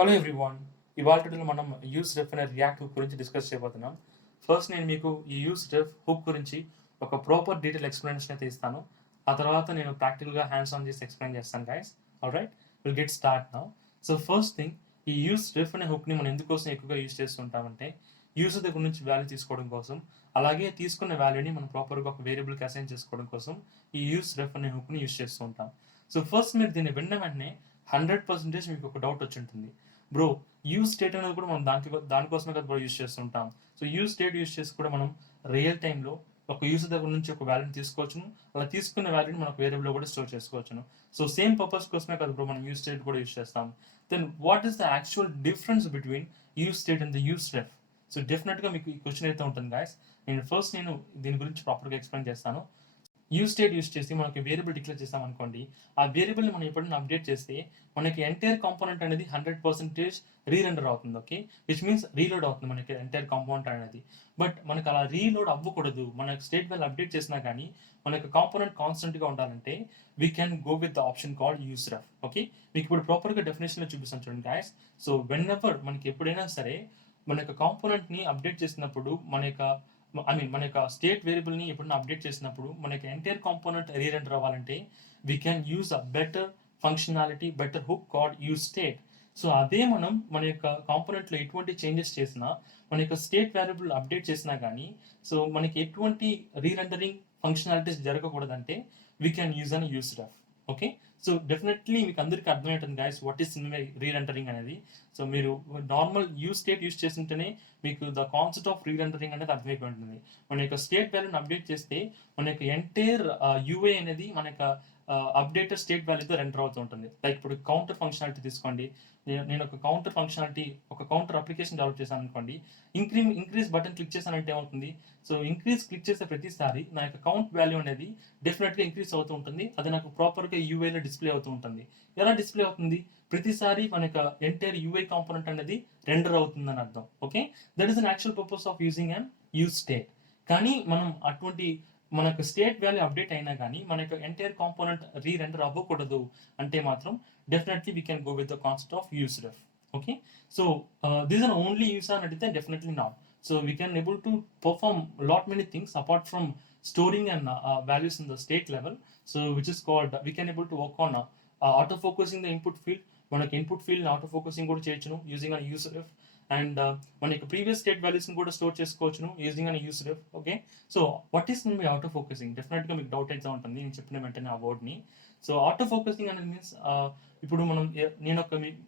Hello everyone. ఇవాళ మనం use ref అనే రియాక్ట్ హుక్ గురించి డిస్కస్ చేయబోతున్నాం. ఫస్ట్ నేను మీకు ఈ యూస్ రెఫ్ హుక్ గురించి ఒక ప్రాపర్ డీటెయిల్ ఎక్స్ప్లెనేషన్ అయితే ఇస్తాను. ఆ తర్వాత నేను ప్రాక్టికల్గా హ్యాండ్స్ ఆన్ చేసి ఎక్స్ప్లెయిన్ చేస్తాను guys. Alright, will get start now. So first thing, ఈ యూస్ రెఫ్ అనే హుక్ని మనం ఎందుకోసం ఎక్కువగా యూస్ చేస్తుంటామంటే యూజర్ దగ్గర నుంచి వాల్యూ తీసుకోవడం కోసం, అలాగే తీసుకున్న వాల్యూని మనం ప్రాపర్గా ఒక వేరియబుల్కి అసైన్ చేసుకోవడం కోసం ఈ యూస్ రెఫ్ అనే హుక్ని యూస్ చేస్తూ ఉంటాం. సో ఫస్ట్ మీరు దీన్ని విన్న వెంటనే 100% మీకు ఒక డౌట్ వచ్చి ఉంటుంది. బ్రో, యూజ్ స్టేట్ అనేది కూడా మనం దానికోసమే కదా బ్రో యూజ్ చేస్తుంటాం. సో యూజ్ స్టేట్ యూజ్ చేసి కూడా మనం రియల్ టైంలో ఒక యూజర్ దగ్గర నుంచి ఒక వాల్యూని తీసుకోవచ్చును, అలా తీసుకున్న వాల్యూని మనకు వేరియబుల్లో కూడా స్టోర్ చేసుకోవచ్చును. సో సేమ్ పర్పస్ కోసమే కదా బ్రో మనం యూజ్ స్టేట్ కూడా యూజ్ చేస్తాం. Then what is the actual difference between use state and the use ref? So డెఫినెట్గా మీకు ఈ క్వశ్చన్ అయితే ఉంటుంది గాయస్. నేను దీని గురించి ప్రాపర్గా ఎక్స్ప్లెయిన్ చేస్తాను. యూజ్ స్టేట్ యూజ్ చేసి మనకి వేరియబుల్ డిక్లేర్ చేస్తాం అనుకోండి, ఆ వేరియబుల్ని మనం ఎప్పుడైనా అప్డేట్ చేస్తే మనకి ఎంటైర్ కాంపోనెంట్ అనేది 100% రీరెండర్ అవుతుంది. ఓకే, విచ్ మీన్స్ రీలోడ్ అవుతుంది మనకి ఎంటైర్ కాంపోనెంట్ అనేది. బట్ మనకు అలా రీలోడ్ అవ్వకూడదు. మనకి స్టేట్ వాల్యూ అప్డేట్ చేసినా కానీ మనకి కాంపోనెంట్ కాన్స్టెంట్గా ఉండాలంటే we can go with the option called use ref. Okay, మీకు ఇప్పుడు ప్రాపర్గా డెఫినేషన్లో చూపిస్తాను చూడండి గాయస్. సో వెన్ ఎవర్ మనకి ఎప్పుడైనా సరే మన యొక్క కాంపోనెంట్ని అప్డేట్ చేసినప్పుడు మన యొక్క స్టేట్ వేరియబుల్ని ఎప్పుడైనా అప్డేట్ చేసినప్పుడు మనకి ఎంటైర్ కాంపోనెంట్ రీరెండర్ అవ్వాలంటే we can use a better functionality, better hook called use state. So అదే మనం మన యొక్క కాంపోనెంట్లో ఎటువంటి చేంజెస్ చేసినా, మన యొక్క స్టేట్ వేరియబుల్ అప్డేట్ చేసినా కానీ సో మనకి ఎటువంటి రీరెండరింగ్ ఫంక్షనాలిటీస్ జరగకూడదంటే we can use an use ref. Okay, so definitely మీకు అందరికీ అర్థమవుతుంది గాయస్ వాట్ ఈస్ రీరెండరింగ్ అనేది. సో మీరు నార్మల్ యూజ్ స్టేట్ యూజ్ చేస్తుంటేనే మీకు ద కాన్సెప్ట్ ఆఫ్ రీరెండరింగ్ అనేది అర్థమైపోయి ఉంటుంది. మన యొక్క స్టేట్ వాల్యూని అప్డేట్ చేస్తే మన యొక్క ఎంటైర్ యూఏ అనేది మన యొక్క అప్డేటెడ్ స్టేట్ వాల్యూతో రెండర్ అవుతూ ఉంటుంది. లైక్ ఇప్పుడు కౌంటర్ ఫంక్షనాలిటీ తీసుకోండి. నేను ఒక కౌంటర్ ఫంక్షనాలిటీ, ఒక కౌంటర్ అప్లికేషన్ డెవలప్ చేశాను అనుకోండి. ఇంక్రీజ్ బటన్ క్లిక్ చేశానంటే ఏమవుతుంది? సో ఇంక్రీజ్ క్లిక్ చేసే ప్రతిసారి నా యొక్క కౌంట్ వాల్యూ అనేది డెఫినెట్గా ఇంక్రీజ్ అవుతూ ఉంటుంది. అది నాకు ప్రాపర్గా యూఐలో డిస్ప్లే అవుతూ ఉంటుంది. ఎలా డిస్ప్లే అవుతుంది? ప్రతిసారి మన యొక్క ఎంటైర్ యూఐ కాంపోనెంట్ అనేది రెండర్ అవుతుందని అర్థం. Okay, that is an actual purpose of using and use state. కానీ మనం అటువంటి మన యొక్క స్టేట్ వాల్యూ అప్డేట్ అయినా కానీ మన యొక్క ఎంటైర్ కాంపోనెంట్ రీరెండర్ అవ్వకూడదు అంటే మాత్రం definitely we can go with the concept of use ref. Okay, so this are only use అని అడిగితే definitely not. So we can able to perform lot many things apart from storing and values in the state level. So which is called, we can able to work on auto focusing the input field. మనకి input field auto focusing కూడా చేయొచ్చును using an use ref. And మన యొక్క previous state వాల్యూస్ని కూడా store చేసుకోవచ్చును using an use ref. Okay, so what is my auto focusing? డెఫినెట్గా మీకు డౌట్ అయితే ఉంటుంది నేను చెప్పిన వెంటనే ఆ వర్డ్ని. సో ఆటో ఫోకసింగ్ అనేది మీన్స్ ఇప్పుడు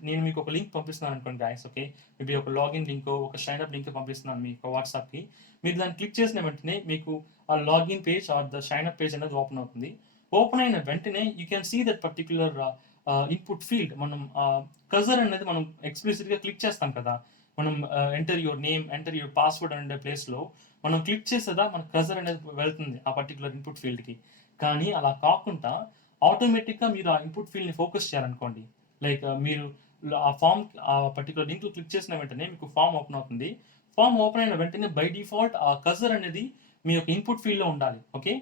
నేను మీకు ఒక లింక్ పంపిస్తున్నాను అనుకోండి గాయస్. ఓకే, మేబీ ఒక లాగిన్ లింక్, ఒక షైన్ అప్ లింక్ పంపిస్తున్నాను మీకు వాట్సాప్కి. మీరు దాన్ని క్లిక్ చేసిన వెంటనే మీకు ఆ login page or the sign up page అనేది ఓపెన్ అవుతుంది. ఓపెన్ అయిన వెంటనే you can see that particular input field. మనం కజర్ అనేది మనం ఎక్స్ప్లిసిట్గా క్లిక్ చేస్తాం కదా. మనం enter your name, enter your password అనే ప్లేస్లో మనం క్లిక్ చేసేదా మన కజర్ అనేది వెళ్తుంది ఆ పర్టికులర్ ఇన్పుట్ ఫీల్డ్కి. కానీ అలా కాకుండా ఆటోమేటిక్గా మీరు ఆ ఇన్పుట్ ఫీల్డ్ని ఫోకస్ చేయాలనుకోండి. లైక్ మీరు ఆ పర్టికులర్ లింక్ క్లిక్ చేసిన వెంటనే మీకు ఫామ్ ఓపెన్ అవుతుంది. ఫామ్ ఓపెన్ అయిన వెంటనే బై డిఫాల్ట్ ఆ కజర్ అనేది మీ యొక్క ఇన్పుట్ ఫీల్డ్లో ఉండాలి. ఓకే,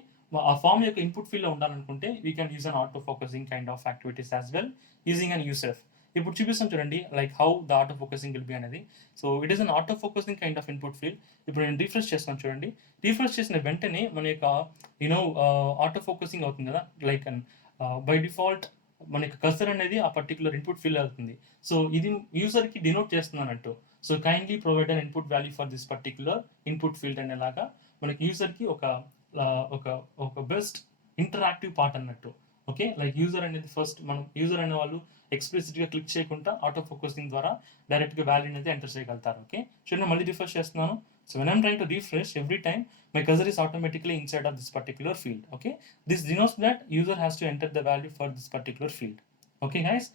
ఆ ఫామ్ యొక్క ఇన్పుట్ ఫీల్డ్లో ఉండాలనుకుంటే we can use an auto focusing kind of activities as well using an use ref. ఇప్పుడు చూపిస్తాం చూడండి like how the auto focusing will be అనేది. So it is an auto focusing kind of input field. ఇప్పుడు నేను refresh చేస్తాను చూడండి. Refresh చేసిన వెంటనే మన యొక్క ఆటో ఫోకసింగ్ అవుతుంది కదా. లైక్ బై డిఫాల్ట్ మన యొక్క కర్సర్ అనేది ఆ పర్టికులర్ ఇన్పుట్ ఫీల్డ్ అవుతుంది. సో ఇది యూజర్కి డినోట్ చేస్తున్నట్టు. So kindly provide an input value for this particular input field అనేలాగా మనకి యూజర్కి ఒక బెస్ట్ ఇంటరాక్టివ్ పార్ట్ అన్నట్టు. ఓకే, లైక్ యూజర్ అనేది ఫస్ట్ మనం యూజర్ అనే వాళ్ళు ఎక్స్ప్లిసిట్గా క్లిక్ చేయకుండా ఆటో ఫోకసింగ్ ద్వారా డైరెక్ట్గా వాల్యూ అనేది ఎంటర్ చేయగలుగుతారు. ఓకే, చూడండి మళ్ళీ రిఫ్రెష్ చేస్తున్నాను. So when I'm trying to refresh every time my cursor is automatically inside of this particular field. Okay, this denotes that user has to enter the value for this particular field. Okay guys,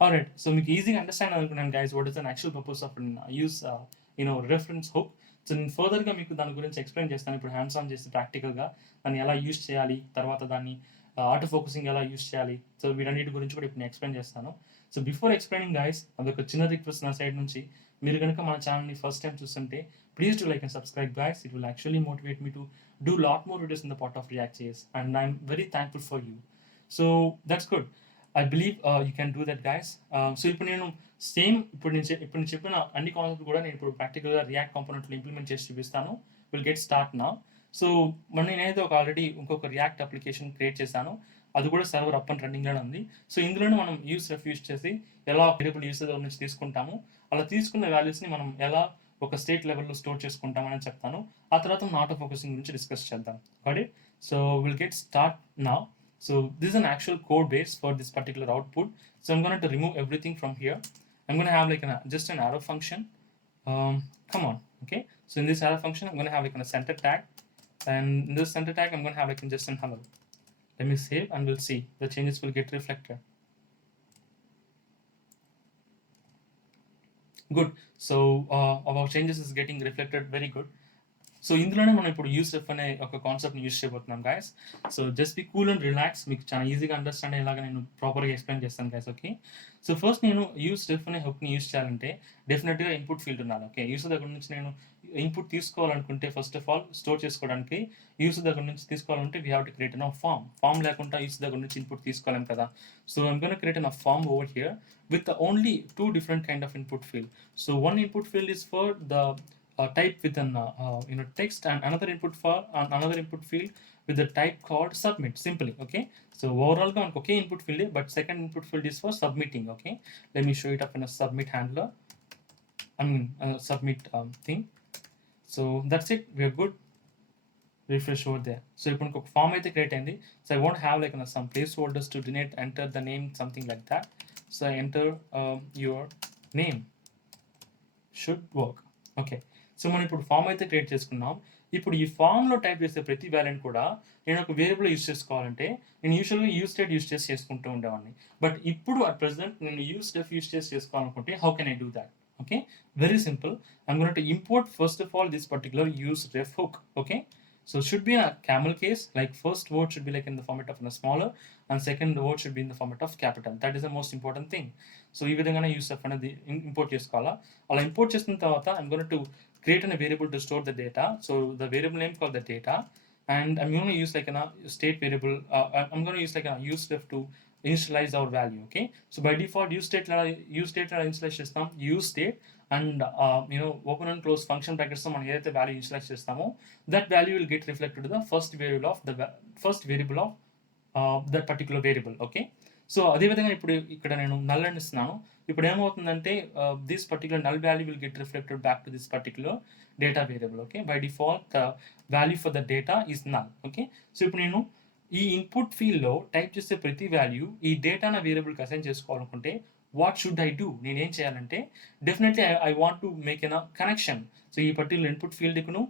all right, so మీకు ఈజీగా understand అనుకున్నాను guys what is an actual purpose of use reference hook. So నేను ఫర్దర్గా మీకు దాని గురించి explain చేస్తాను ఇప్పుడు హ్యాండ్స్ ఆన్ చేసి ప్రాక్టికల్గా దాన్ని ఎలా యూస్ చేయాలి, తర్వాత దాన్ని ఆటో ఫోకసింగ్ ఎలా యూస్ చేయాలి. సో వీటన్నిటి గురించి కూడా ఇప్పుడు నేను ఎక్స్ప్లెయిన్ చేస్తాను. సో బిఫోర్ ఎక్స్ప్లెయినింగ్ గైస్, అదొక చిన్న రిక్వెస్ట్ నా సైడ్ నుంచి. మీరు కనుక మన ఛానల్ని ఫస్ట్ టైం చూస్తుంటే please do like and subscribe guys. It will actually motivate me to do lot more videos in the part of React.js and I'm very thankful for you. So that's good. I believe you can do that, guys. So ఇప్పుడు నేను same ఇప్పుడు నేను చెప్పిన అన్ని concept కూడా నేను ఇప్పుడు ప్రాక్టికల్గా రియాక్ట్ కాంపోనెంట్లో ఇంప్లిమెంట్ చేసి చూపిస్తాను. విల్ గెట్ స్టార్ట్ నా. సో మరి నేనైతే ఆల్రెడీ ఇంకొక రియాక్ట్ అప్లికేషన్ క్రియేట్ చేశాను. అది కూడా సర్వర్ అప్ అండ్ రన్నింగ్లోనే ఉంది. సో ఇందులోనే మనం యూస్ రెఫ్ యూస్ చేసి ఎలా వేరియబుల్ యూసేజ్ నుంచి తీసుకుంటాము, అలా తీసుకున్న వాల్యూస్ని మనం ఎలా ఒక స్టేట్ లెవెల్లో స్టోర్ చేసుకుంటామని చెప్తాను. ఆ తర్వాత మనం ఆటో ఫోకసింగ్ గురించి డిస్కస్ చేద్దాం. Got it? So will get start నా. So this is an actual code base for this particular output. So I'm going to remove everything from here. I'm going to have like just an arrow function. Come on, okay? So in this arrow function, I'm going to have like a center tag, and in this center tag, I'm going to have like just an hello. Let me save, and we'll see the changes will get reflected. Good. So our changes is getting reflected very good. So ఇందులోనే మనం ఇప్పుడు use ref అనే ఒక కాన్సెప్ట్ని use చేయబోతున్నాం guys. So just be cool and relax. మీకు చాలా ఈజీగా అండర్స్టాండ్ అయ్యేలాగా నేను ప్రాపర్గా ఎక్స్ప్లెయిన్ చేస్తాను గైస్. ఓకే, సో ఫస్ట్ నేను యూస్ రెఫ్ అనే హుక్ని యూస్ చేయాలంటే డెఫినెట్గా ఇన్పుట్ ఫీల్డ్ ఉండాలి. ఓకే, యూస్ దగ్గర నుంచి నేను ఇన్పుట్ తీసుకోవాలనుకుంటే ఫస్ట్ ఆఫ్ ఆల్ స్టోర్ చేసుకోవడానికి యూస్ దగ్గర నుంచి తీసుకోవాలంటే we have to create an form లేకుండా యూస్ దగ్గర నుంచి ఇన్పుట్ తీసుకోలేం కదా. So I'm gonna create an form over here with only 2 different kind of input field. So one input field is for the type with an text, and another input field with the type called submit simply. Okay, so overall ga manku okay input field, but second input field is for submitting. Okay, let me show it up in a submit handler. Submit thing. So that's it, we are good. Refresh over there. So ipudu oka form aithe create ayindi. So I won't have like some placeholders to denote, enter the name, something like that. So I enter your name. Should work. Okay, so మనం ఇప్పుడు form అయితే create చేసుకున్నాం. ఇప్పుడు ఈ ఫామ్లో type చేసే ప్రతి వాల్యూని కూడా నేను ఒక వేరియబుల్ యూస్ చేసుకోవాలంటే నేను యూజువల్గా యూస్ స్టేట్ యూస్ చేసి చేసుకుంటూ ఉండేవాడిని. బట్ ఇప్పుడు అట్ ప్రెసెంట్ నేను యూస్ స్టెఫ్ యూస్ చేసి చేసుకోవాలనుకుంటే how can I do that? Okay, very simple. I'm going to import first of all this particular use ref hook. Okay, so it should be a camel case, like first word should be like in the format of a smaller, and second word should be in the format of capital. That is the most important thing. So ఈ విధంగానే use ref అనేది import చేసుకోవాలా. అలా import చేసిన తర్వాత I'm going to create a variable to store the data. So the variable name called the data, and I'm going to use like a state variable. I'm going to use like a use ref to initialize our value. Okay, so by default use state initialize chestam use state, and open and close function brackets తో మనం ఏదైతే value initialise చేస్తామో that value will get reflected to the first variable of that particular variable. Okay, so అదేవిధంగా ఇప్పుడు ఇక్కడ నేను null అని ఇస్తున్నాను. ఇప్పుడు ఏమవుతుందంటే this particular null value will get reflected back to this particular data variable. Okay, by default the value for the data is null. Okay, so ఇప్పుడు నేను ఈ ఇన్పుట్ ఫీల్డ్లో టైప్ చేసే ప్రతి వాల్యూ ఈ డేటాన వేరియబుల్కి అసైన్ చేసుకోవాలనుకుంటే వాట్ షుడ్ ఐ డూ? నేనేం చేయాలంటే definitely I want to make an connection. So ఈ పర్టికులర్ ఇన్పుట్ ఫీల్డ్కును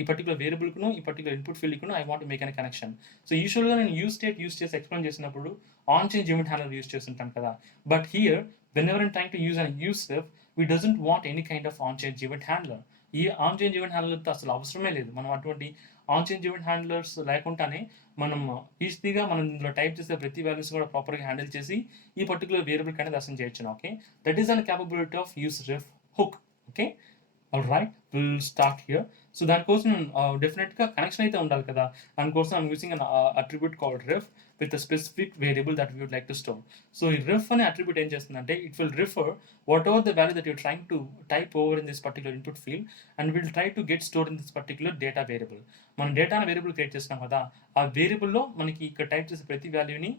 ఈ పర్టికులర్ వేరియబుల్కును ఈ పర్టికులర్ ఇన్పుట్ ఫీల్డ్కును I want make an connection. So యూజువల్గా నేను యూస్ స్టేట్ యూస్ చేసి ఎక్స్ప్లెయిన్ చేసినప్పుడు on change event handler use చేస్తుంటాం కదా. But here whenever I'm trying to use an use ref, we doesn't want any kind of on change event handler. ఈ on change event హ్యాండ్లర్తో అసలు అవసరమే లేదు. మనం అటువంటి ఆన్ చేంజ్ ఈవెంట్ హ్యాండ్లర్స్ లేకుండానే మనం ఈజీగా మనం ఇందులో టైప్ చేసే ప్రతి వాల్యూస్ కూడా ప్రాపర్గా హ్యాండిల్ చేసి ఈ పర్టికులర్ వేరియబుల్ అనేది అసైన్ చేయొచ్చు. Okay, that is an capability of use ref hook. Okay, all right, will start here. So దానికోసం డెఫినెట్గా కనెక్షన్ అయితే ఉండాలి కదా. దానికోసం I'm using an attribute called ref with a specific variable that we would like to store. So ఈ ref అనే attribute ఏం చేస్తుందంటే it will refer whatever the value that you're trying to type over in this particular input field, and will try to get stored in this particular data variable. మనం data variable create చేసినాం కదా, ఆ వేరియబుల్లో మనకి ఇక్కడ type చేసే ప్రతి వాల్యూని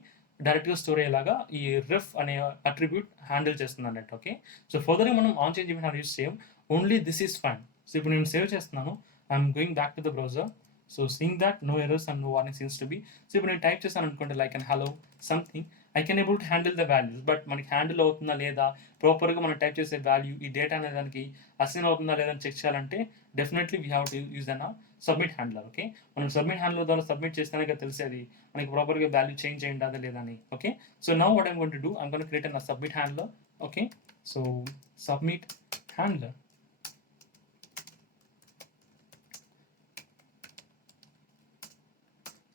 డైరెక్ట్గా స్టోర్ అయ్యేలాగా ఈ రెఫ్ అనే అట్రిబ్యూట్ హ్యాండిల్ చేస్తుంది అన్నట్టు. ఓకే, సో ఫర్దర్గా మనం ఆన్ చేంజ్ ఈవెంట్ యూస్ చేయం, only this is fine. So ఇప్పుడు నేను సేవ్ చేస్తున్నాను. I'm going back to the browser. So seeing that no errors and no warning seems to be. So ఇప్పుడు నేను టైప్ చేశాను అనుకోండి like and hello something, I can able to handle the values. But మనకి handle అవుతుందా లేదా, ప్రాపర్గా మనం type చేసే వాల్యూ ఈ డేటా అనే దానికి అసైన్ అవుతుందా లేదా అని చెక్ చేయాలంటే definitely we have to use an submit handler. Okay, మనం సబ్మిట్ హ్యాండ్లర్ ద్వారా సబ్మిట్ చేస్తేనే కదా తెలిసేది మనకి ప్రాపర్గా వాల్యూ చేంజ్ అయ్యిందా అదా లేదా అని. Okay, so now what I'm going to do, I'm going to create an submit handler. Okay, so submit handler.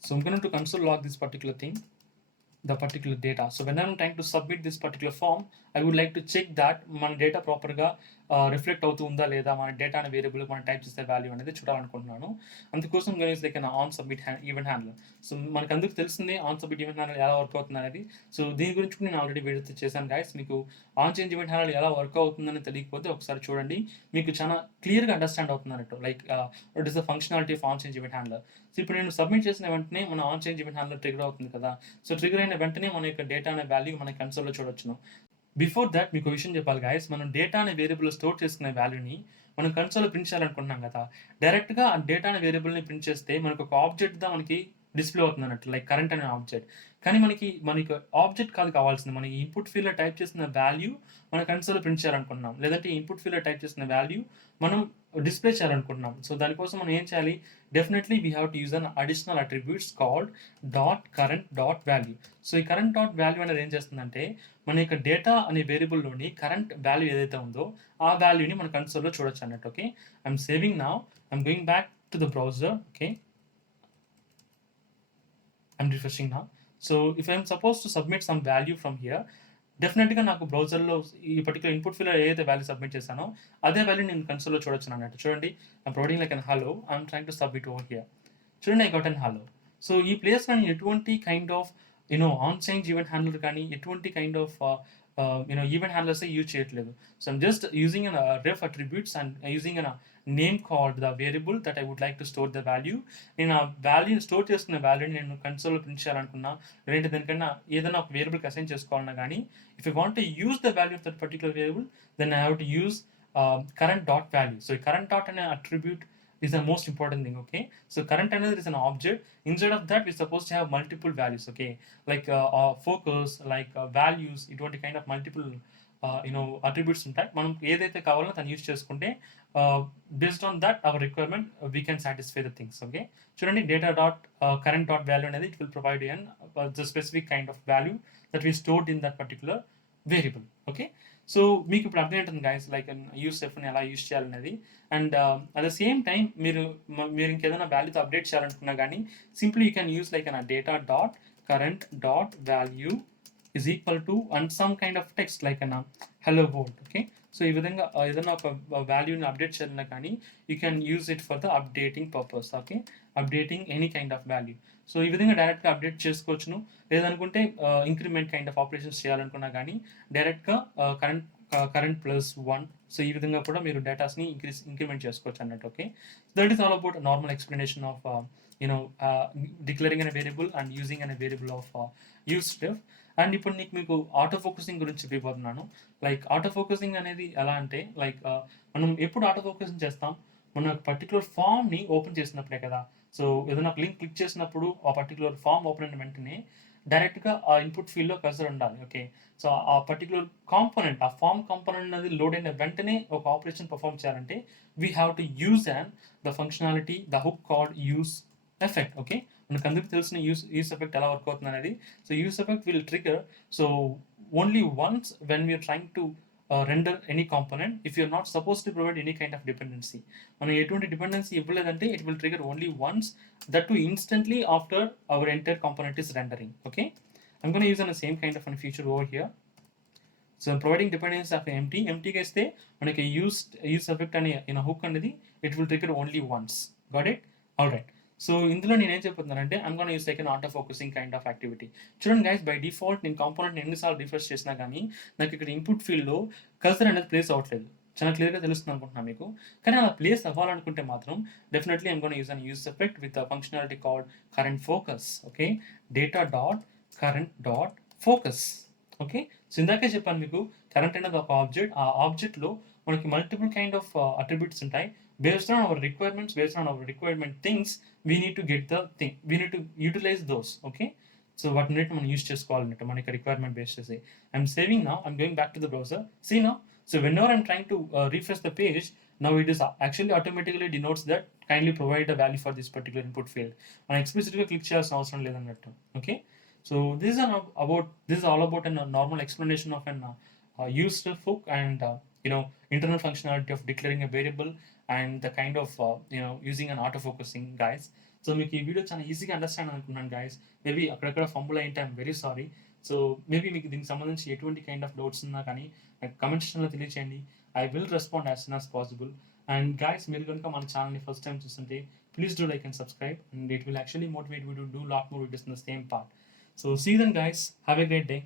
So I'm going to console log this particular thing, the particular data. So when I'm trying to submit this particular form, I would like to check that మన data ప్రాపర్గా reflect అవుతూ ఉందా లేదా మన data అనే variable మనం type చేసే value అనేది చూడాలనుకుంటున్నాను. అందుకోసం నేను like on submit event handler. So మనకు అందుకు తెలిసిందే ఆన్ సబ్మిట్ ఈవెంట్ హ్యాండ్లర్ ఎలా వర్క్ అవుతుంది అనేది. సో దీని గురించి కూడా నేను ఆల్రెడీ వీడియో చేశాను గైస్. మీకు ఆన్ చేంజ్ ఈవెంట్ హ్యాండ్లర్ ఎలా వర్క్ అవుతుందని తెలియకపోతే ఒకసారి చూడండి, మీకు చాలా క్లియర్గా అండర్స్టాండ్ అవుతుంది అన్నట్టు. Like it is the functionality of on change event handler. So ఇప్పుడు నేను సబ్మిట్ చేసిన వెంటనే మన on change event handler trigger అవుతుంది కదా. సో ట్రిగర్ అయిన వెంటనే మన యొక్క డేటా అనే వాల్యూ మన కన్సోల్లో చూడొచ్చును. బిఫోర్ దాట్ మీకు విషయం చెప్పాలి గైస్, మనం డేటా అనే వేరియబుల్ స్టోర్ చేసుకునే వాల్యూని మనం కన్సోల్లో ప్రింట్ చేయాలనుకుంటున్నాం కదా. డైరెక్ట్గా ఆ డేటా అనే వేరియబుల్ని ప్రింట్ చేస్తే మనకు ఒక ఆబ్జెక్ట్గా మనకి డిస్ప్లే అవుతుంది అన్నట్టు, లైక్ కరెంట్ అనే ఆబ్జెక్ట్. కానీ మనకి ఆబ్జెక్ట్ కాదు కావాల్సింది, మనకి ఇన్పుట్ ఫీల్డ్లో టైప్ చేసిన వాల్యూ మన కన్సోల్లో ప్రింట్ చేయాలనుకుంటున్నాం, లేదంటే ఇన్పుట్ ఫీల్డ్లో టైప్ చేసిన వాల్యూ మనం డిస్ప్లే చేయాలనుకుంటున్నాం. సో దానికోసం మనం ఏం చేయాలి, definitely we have to use an additional attributes called dot current dot value. So ఈ కరెంట్ డాట్ వాల్యూ అనేది ఏం చేస్తుందంటే మన యొక్క డేటా అనే వేరియబుల్లోని కరెంట్ వాల్యూ ఏదైతే ఉందో ఆ వాల్యూని మన కన్సోల్లో చూడొచ్చు అన్నట్టు. Okay, I'm saving now, I'm going back to the browser. Okay, I'm refreshing now. So if I'm supposed to submit some value from here, డెఫినెట్గా నాకు బ్రౌజర్లో ఈ పర్టికులర్ ఇన్పుట్ ఫీల్డ్ ఏదైతే వాల్యూ సబ్మిట్ చేశానో అదే వాల్యూ నేను కన్సోల్లో చూడొచ్చు అన్నట్టు. చూడండి, I'm providing like an hello, I'm trying to submit over here. చూడండి, I got an hello. So ఈ ప్లేస్లో నేను ఎటువంటి kind of on change event handler కానీ ఎటువంటి kind of event handlers use చేయట్లేదు. So I'm just using an ref attributes and using an name called the variable that I would like to store the value. నేను ఆ వాల్యూని store చేసుకున్న వాల్యూని నేను కన్సోల్లో print చేయాలనుకున్నా, లేదంటే దానికన్నా ఏదైనా ఒక వేరియబుల్కి అసైన్ చేసుకోవాలన్నా కానీ, if you want to use the value of that particular variable then I have to use current dot value. So current dot అనే attribute is the most important thing. Okay, so current another is an object. Instead of that we're supposed to have multiple values. Okay, like focus, like values, ఇటువంటి kind of multiple attributes ఉంటాయి. మనం ఏదైతే కావాలో దాన్ని use చేసుకుంటే based on that our requirement we can satisfy the things. Okay, చూడండి, data dot current dot value అనేది it will provide an the specific kind of value that we stored in that particular variable. Okay, so మీకు ఇప్పుడు అర్థం ఉంటుంది guys, like యూస్ఎఫ్ని ఎలా use చేయాలనేది. And at the same time మీరు ఇంకేదైనా వాల్యూతో update చేయాలనుకున్నా కానీ simply you can use like an data dot current dot value is equal to and some kind of text like an hello world. Okay, so ఈ విధంగా ఏదైనా ఒక వాల్యూని update చేయాలన్నా కానీ you can use it for the updating purpose. Okay, updating any kind of value. So ఈ విధంగా డైరెక్ట్గా అప్డేట్ చేసుకోవచ్చును. లేదనుకుంటే ఇంక్రిమెంట్ కైండ్ ఆఫ్ ఆపరేషన్స్ చేయాలనుకున్నా కానీ డైరెక్ట్గా కరెంట్ ప్లస్ 1. సో ఈ విధంగా కూడా మీరు డేటాస్ని ఇంక్రిమెంట్ చేసుకోవచ్చు అన్నట్టు. Okay, that is all about normal explanation of declaring అనే వేరియబుల్ అండ్ యూజింగ్ అనే వేరియబుల్ ఆఫ్ యూస్ఎఫ్. అండ్ ఇప్పుడు మీకు ఆటో ఫోకసింగ్ గురించి చెప్పబోతున్నాను. లైక్ ఆటో ఫోకసింగ్ అనేది ఎలా అంటే, లైక్ మనం ఎప్పుడు ఆటో ఫోకసింగ్ చేస్తాం, మన పర్టికులర్ ఫామ్ని ఓపెన్ చేసినప్పుడే కదా. సో ఏదైనా ఒక లింక్ క్లిక్ చేసినప్పుడు ఆ పర్టికులర్ ఫామ్ ఓపెన్ అయిన వెంటనే డైరెక్ట్గా ఆ ఇన్పుట్ ఫీల్డ్లో కర్సర్ ఉండాలి. ఓకే, సో ఆ పర్టికులర్ కాంపోనెంట్, ఆ ఫామ్ కాంపోనెంట్ అనేది లోడ్ అయిన వెంటనే ఒక ఆపరేషన్ పర్ఫామ్ చేయాలంటే we have to use the functionality, the hook called use effect. Okay, మనకు అందరికి తెలిసిన యూస్ ఎఫెక్ట్ ఎలా వర్క్ అవుతుంది అనేది. So use effect will trigger so only once when we're trying to render any component if you're not supposed to provide any kind of dependency. మనం ఎటువంటి dependency ఇవ్వలేదంటే it will trigger only once, that too instantly after our entire component is rendering. Okay, I'm going to use the same kind of a feature over here. So I'm providing dependency of empty గా ఇస్తే మనకి use effect అనే hook అనేది it will trigger only once. Got it? All right. So ఇందులో నేను ఏం చెప్తున్నానంటే I'm gonna use like an auto focusing kind of activity. చూడండి గైస్, బై డిఫాల్ట్ నేను కాంపోనెంట్ ఎన్నిసార్లు రిఫ్రెష్ చేసినా కానీ నాకు ఇక్కడ ఇన్పుట్ ఫీల్డ్లో కర్సర్ అనేది ప్లేస్ అవ్వట్లేదు. చాలా క్లియర్గా తెలుస్తుంది అనుకుంటున్నాను మీకు. కానీ అలా ప్లేస్ అవ్వాలనుకుంటే మాత్రం definitely I'm gonna use an use effect with functionality called current focus. Okay, data dot current dot focus. Okay, so ఇందాకే చెప్పాను మీకు, కరెంట్ అనేది ఒక ఆబ్జెక్ట్. ఆ ఆబ్జెక్ట్లో మనకి మల్టిపుల్ కైండ్ ఆఫ్ అట్రిబ్యూట్స్ ఉంటాయి. Based on our requirements, based on our requirement things, we need to get the thing, we need to utilize those. Okay, so what need మనం use చేసుకోవాలన్నట్టు మనకి requirement base చేసి. I'm saving now, I'm going back to the browser. See now, so whenever I'm trying to refresh the page, now it is actually automatically denotes that kindly provide a value for this particular input field. మనం ఎక్స్ప్లిసిట్గా click చేయాల్సిన అవసరం లేదన్నట్టు. Okay, so this is all about a normal explanation of an used hook and internal functionality of declaring a variable and the kind of using an autofocusing, guys. So మీకు ఈ video చాలా ఈజీగా understand అనుకున్నాను guys. Maybe అక్కడక్కడ fumble అయింటే I'm very sorry. So maybe మీకు దీనికి సంబంధించి ఎటువంటి కైండ్ ఆఫ్ డౌట్స్ ఉన్నా కానీ నాకు కమెంట్ సెక్షన్లో తెలియచేయండి. I will respond as soon as possible. And guys, మీరు కనుక మన ఛానల్ని ఫస్ట్ టైం చూస్తుంటే please do like and subscribe, and it will actually motivate me to do lot more videos in the same part. So see then guys, have a great day.